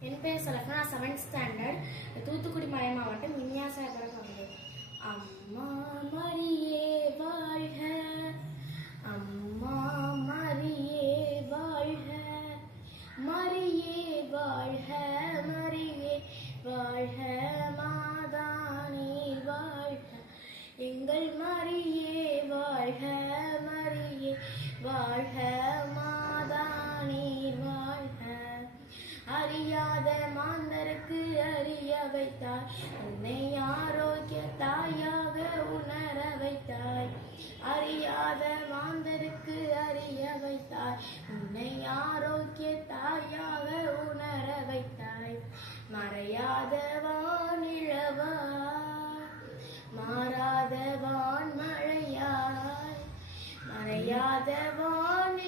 என் பேர் சொல்லக்கா. நான் 7th standard Thoothukudi மலை மாவட்டம் விஞ்ஞாசபுரம் வந்தேன். அம்மா மரியே வாழ்க, அம்மா மரியே வாழ்க, மரியே வாழ்க, மரியே வாழ்க, மாதானே வாழ்க, எங்கள் மரியே வாழ்க, மரியே வாழ்க, மாதானே வாழ்க. அறியாத மாந்தருக்கு அறிய வைத்தாய், உன்னை ஆரோக்கிய தாயாக உணர வைத்தாய். அறியாத மாந்தருக்கு அறிய வைத்தாய், உன்னை ஆரோக்கிய தாயாக உணர வைத்தாய். மறையாத வானிழவாய், மாறாத வான்மழையாய், மறையாத வானிழவாய்,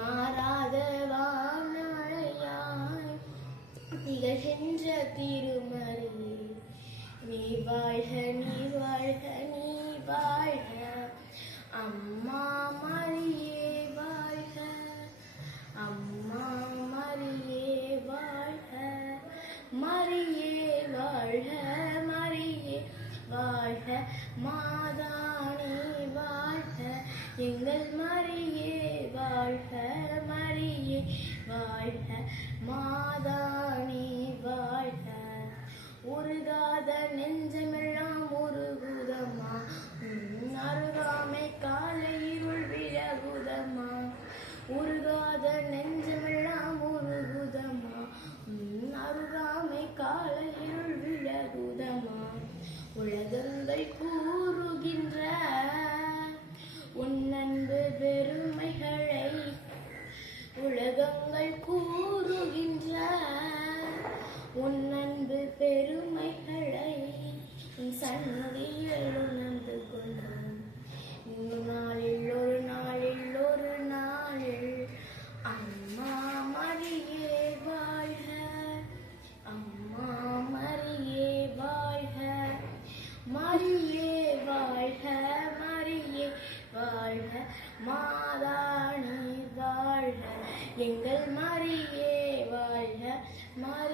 மாறாத திகழ்கின்ற திருமறையே, நீ வாழ்க, நீ வாழ்க, நீ வாழ்க. அம்மா மரியே வாழ்க, அம்மா மரியே வாழ்க, மரியே வாழ்க, மரியே வாழ்க, மாதானே வாழ்க, எங்கள் மரியே வாழ்க, மரியே வாழ்க, மாதானே வாழ்க. உருகாத நெஞ்சமெல்லாம் உருகுதம்மா, அருகாமை காலையிருள் விலகுதம்மா. உருகாத நெஞ்சமெல்லாம் உருகுதம்மா, அருகாமை காலையிருள் விலகுதம்மா. உலகங்கள் கூறுகின்ற உன் அன்பு பெருமைகளை, உலகங்கள் கூறுகின்ற உன் அன்பு பெருமைகளை உன் சன்னதியில் உணர்ந்து கொண்டோம். ஒரு நாளில் ஒரு நாளில் ஒரு நாளில் அம்மா மரியே வாழ்க, அம்மா மரியே வாழ்க, மரியே வாழ்க, மரியே வாழ்க, மாதானே வாழ்க, எங்கள் மரியே வாழ்க, மரியே